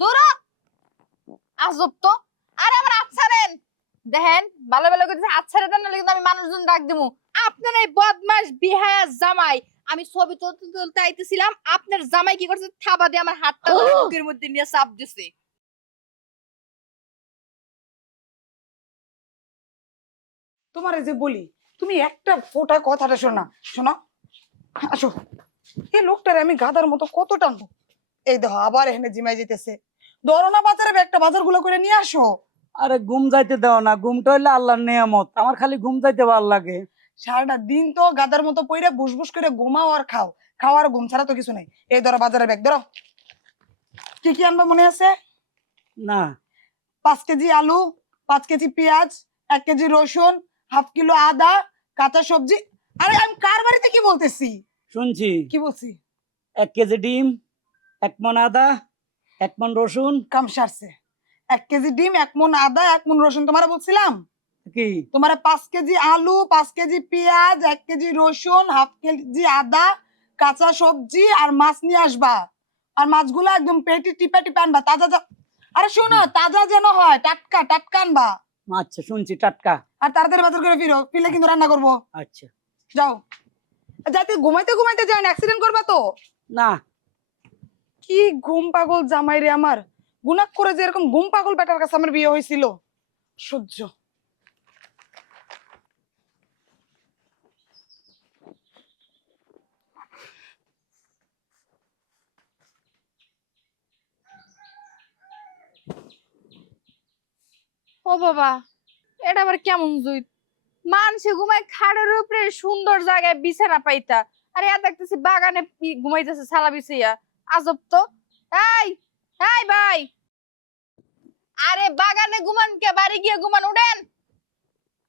দূর আজব তো। আরে আমার আচ্ছারেন দেখেন, ভালো ভালো করে আচ্ছারে দেন, নাহলে কিন্তু আমি মানুষজন ডাক দিমু। আপনার এই বদমাস বিহায়া জামাই, আমি ছবি তুলতে তুলতে আইতেছিলাম, আপনার জামাই কি করছে, থাবা দিয়ে আমার হাতটা ধরে বুকের মধ্যে নিয়ে চাপ দিছে। তোমার এই যে বলি, তুমি একটা ফোঁটা কথাটা শোনা শোনো। আসো, এই লোকটারে আমি গাধার মতো কত টানবো। এই দেখো আবার এখানে জিমাই যেতেছে। ধরো না বাজারে একটা বাজার গুলো করে নিয়ে আসো। আরে ঘুম যাইতে দাও না, ঘুমটা হইলে আল্লাহর নিয়ামত, আমার খালি ঘুম যাইতে ভালো লাগে। সারাটা দিন তো গাধার মতো পইরা বুসবুস করে ঘুমাও আর খাও, খাও আর ঘুম ছাড়া তো কিছু নাই। এই ধরো বাজারে ব্যাগ ধরো। কি কি আনবা মনে আছে? না 5 কেজি আলু, 5 কেজি পেঁয়াজ, 1 কেজি রসুন, হাফ কিলো আদা, কাঁচা সবজি। আরে আমি কার বাড়িতে কি বলতেছি? শুনছি। কি বলছি? 1 কেজি ডিম, 1 মণ আদা, 1 মণ রসুন। কাম সারছে। 1 কেজি ডিম, 1 মণ আদা, 1 মণ রসুন তোমার বলছিলাম। কি তোমার 5 কেজি আলু, 5 কেজি পেঁয়াজ, 1 কেজি রসুন, হাফ কেজি আদা, কাঁচা সবজি আর মাছ নিয়ে আসবা। আর মাছগুলো একদম পেটি টিপে টিপে আনবা, তাজা আরে শোনো, তাজা যেন হয়, টাটকা টাটকা আনবা। আচ্ছা শুনছি, টাটকা। আর তাড়াতাড়ি বাজার করে ফিরো, ফিরলে কিন্তু রান্না করবো। আচ্ছা। যাও। যাতে ঘুমাইতে ঘুমাইতে যাও, অ্যাক্সিডেন্ট করবা তো। না কি ঘুম পাগল জামাই রে আমার। গুনাক করে যে এরকম ঘুম পাগল বেটার কাছে আমার বিয়ে হয়েছিল। সহ্য। ও বাবা, এটা আবার কেমন জুই? মানুষে ঘুমায় খাটের উপরে, সুন্দর জায়গায় বিছানা পাইতা, আরে এ দেখতেছি বাগানে ঘুমাইতেছে সালা বিছাইয়া। আজব তো। এই এই ভাই, আরে বাগানে ঘুমান কে, বাড়ি গিয়ে ঘুমান, উঠেন।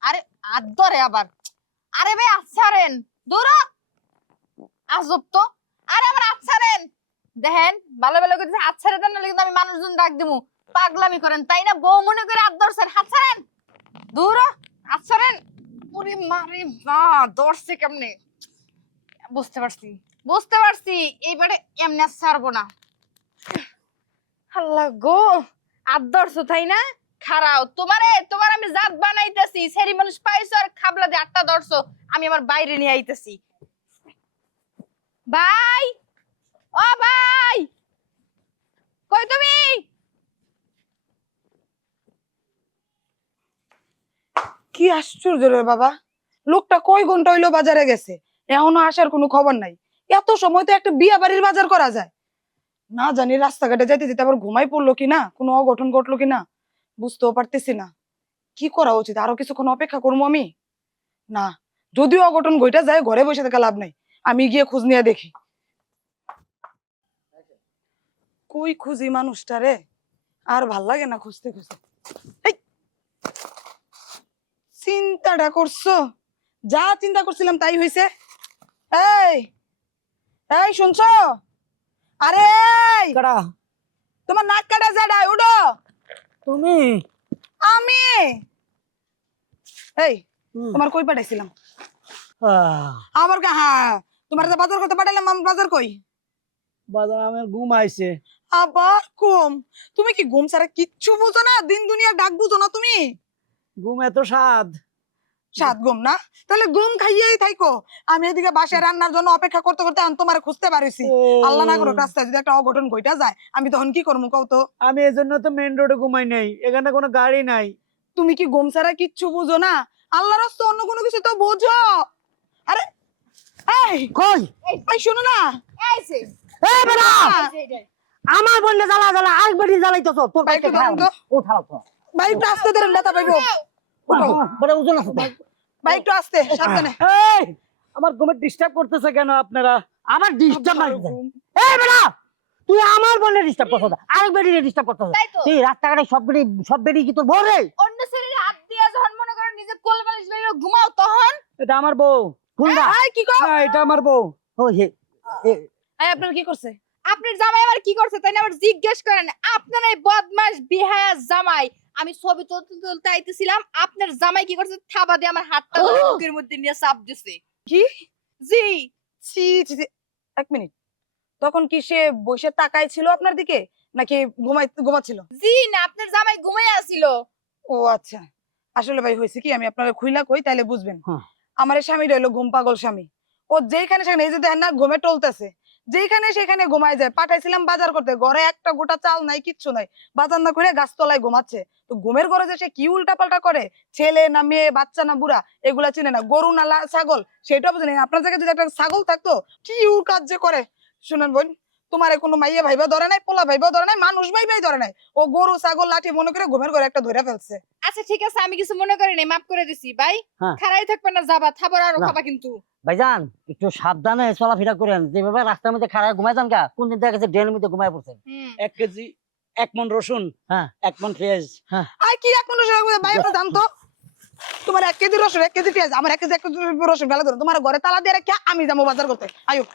আরে আদরে আবার। আরে ভাই আচ্ছারেন, দূর আজব তো। আরে আমার আচ্ছারেন দেখেন, ভালো ভালো করে আচ্ছারে দেন, নাহলে কিন্তু আমি মানুষজন ডাক দিমু। পাগলামি করেন তাই না, বউ মনে করে আদ ধরছেন, হাত ছাড়েন। দূর আচ্ছারেন। ওরে মারে বা, ধরছে কেমনে? বুঝতে পারছি, বুঝতে পারছি, এইবারে এমনি আর ছাড়বো না। আল্লাহ গো, আদ ধরছো তাই না? খারাও তোমার আমি জাত বানাইতেছি, সেরি মানুষ পাইছো আর খাবলা দিয়ে আটটা ধরছো। আমি আমার বাইরে নিয়ে আইতেছি। ভাই, ও ভাই, কই তুমি? কি আশ্চর্য রে বাবা। লোকটা কয় ঘন্টা হইলো বাজারে গেছে, এখনো আসার কোনো খবর নাই। এত সময় তো একটা বিয়া বাড়ির বাজার করা যায়। না জানি রাস্তাঘাটে যাইতে যেতে আবার ঘুমাই পড়লো কিনা, কোনো অঘটন ঘটলো কিনা, বুঝতেও পারতেছি না। কি করা উচিত? আরো কিছুক্ষণ অপেক্ষা করবো আমি? না, যদিও অঘটন ঘইটা যায়, ঘরে বসে থাকা লাভ নাই। আমি গিয়ে খোঁজ নিয়ে দেখি। কই খুঁজি মানুষটা রে, আর ভাল লাগে না খুঁজতে খুঁজতে। এই, চিন্তাটা করছো? যা চিন্তা করছিলাম তাই হয়েছে। এই এই শুনছো? আরে এই, কারা তোমার নাক কাটা যায়, উঠো। তুমি? আমি এই, হুম। তোমার কই পাঠাইছিলাম? আহ, আমার হ্যাঁ, তোমার যে বাজার করতে পাঠাইলাম, আমার বাজার কই? বাজার আমার ঘুম আইছে। আবার ঘুম? তুমি কি ঘুম ছাড়া কিচ্ছু বুঝো না? দিন দুনিয়ার ডাক বুঝো না তুমি? ঘুম এত স্বাদ। সাত ঘুম না? তাহলে ঘুম খাইয়েই থাইকো। আমি এদিকে বাসায় রান্নার জন্য অপেক্ষা করতে করতে আমি তোমার খুঁজতে পারিছি। আল্লাহ না করো রাস্তায় যদি একটা অঘটন ঘইটা যায়, আমি তখন কি করবো কও তো? আমি এই জন্য তো মেন রোডে ঘুমাই নাই, এখানে কোনো গাড়ি নাই। তুমি কি ঘুম ছাড়া কিচ্ছু বুঝো না? আল্লাহর রাস্তা অন্য কোনো কিছু তো বুঝো। আরে এই কই? এই শোনো না। আইছে এই বেটা, আইছে এটাই। আমার বন্ধে জ্বালা জ্বালা আরেকবারই জ্বালাইতেছ তোর বাইকটা বাইকে ধরেন তো। ও ঠাড়া তো। বাইকটা আস্তে ধরেন, ব্যথা পাইবো। উঠো। বড় ওজন আছে তো। বাইকটা আস্তে, সাবধানে। এই, আমার ঘুমে ডিস্টার্ব করতেছে কেন আপনারা? আমার ডিস্টার্ব নাই। আবার ঘুম। এই বেটা, তুই আমার বলে ডিস্টার্ব করছিস, আরেকবারই ডিস্টার্ব করছিস। তাই তো। তুই রাস্তাঘাটে সব বেরি কি তোর বউ রে? অন্য শরীরে হাত দিয়ে যখন মনে করেন নিজে কোল বালিশ লইয়া ঘুমাও, তখন এটা আমার বউ। কোনটা? এই কি কও? না, এটা আমার বউ। ও হে এই আপনার কি করছে? আপনার জামাই আবার কি করছে তাই না আবার জিজ্ঞেস করেন? আপনার এই বদমাস বিহায়া জামাই, আমি ছবি তুলতে তুলতে আইতেছিলাম, আপনার জামাই কি করছে, থাবা দিয়ে আমার হাতটা ধরে বুকের মধ্যে নিয়ে চাপ দিছে। কি? জি। ছি ছি ছি। এক মিনিট, তখন কি সে বসে তাকাই ছিল আপনার দিকে, নাকি ঘুমাচ্ছিল? জি না, আপনার জামাই ঘুমাই আছিল। ও আচ্ছা, আসলে ভাই হয়েছে কি, আমি আপনাকে খুইলা কই তাইলে বুঝবেন। হ্যাঁ। আমার এই স্বামীটা হলো ঘুম পাগল স্বামী। ও যেখানে সেখানে, এই যে দেখেন না ঘুমে টলতেছে, যেখানে সেখানে ঘুমায় যায়। পাঠাইছিলাম বাজার করতে, ঘরে একটা গোটা চাল নাই, কিচ্ছু নাই, বাজার না করে গাছতলায় ঘুমাচ্ছে। তো ঘুমের ঘরে যে সে কি উল্টা পাল্টা করে, ছেলে না মেয়ে, বাচ্চা না বুড়া, এগুলা চিনে না। গরু না ছাগল সেটাও বুঝে না। আপনার জায়গায় যদি একটা ছাগল থাকতো, কি কাজ যে করে। শুনেন বোন, তোমার কোনো মাইয়া ভাইবা ধরে নাই, পোলা ভাইবা ধরে নাই, মানুষ ভাইবাই ধরে নাই। ও গরু ছাগল লাঠি মনে করে ঘুমের ঘরে একটা ধরে ফেলছে। আচ্ছা ঠিক আছে, আমি কিছু মনে করি নাই, মাফ করে দিছি ভাই। হ্যাঁ। খারাই থাকবে না, যাবা থাবার আরো না। খাবা কিন্তু। ভাইজান একটু সাবধানে চলাফেরা করেন, যেভাবে রাস্তার মধ্যে খাড়ায় ঘুমাই যান, কোন দিন দেখা গেছে ড্রেনের মধ্যে ঘুমায় পড়ছেন। 1 কেজি 1 মন রসুন, হ্যাঁ 1 মন পেঁয়াজ। আর কি এক মানুষ ভাই, একটা দাম তো। তোমার 1 কেজি রসুন, 1 কেজি পেঁয়াজ, আমার 1 কেজি রসুন ফেলে ধরুন। তোমার ঘরে তালা দিয়ে রেখে আমি যাবো বাজার করতে। আয়ো।